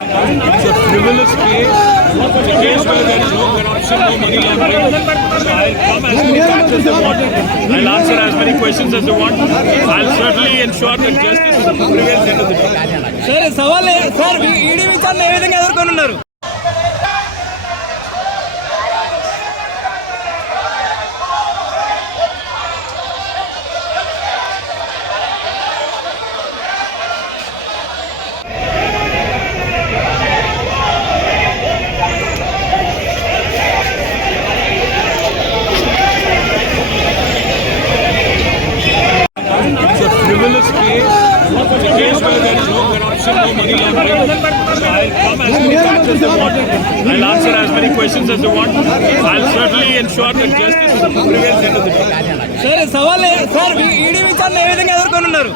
It's a frivolous case. It's a case where there is no corruption, no money laundering. So I'll come as many times as they want. I'll answer as many questions as they want. I'll certainly ensure that justice prevails end of the day. Sir సవాల్ sir ED విచారణ ఏ విధంగా ఎదుర్కొనున్నారు? It's a frivolous case. It's a case where there is no corruption, no money laundering. So I'll come as many times as they want. I'll answer as many questions as they want. I'll certainly ensure that justice prevails end of the day. Sir సవాల్ sir ED విచారణ ఏ విధంగా ఎదుర్కొనున్నారు?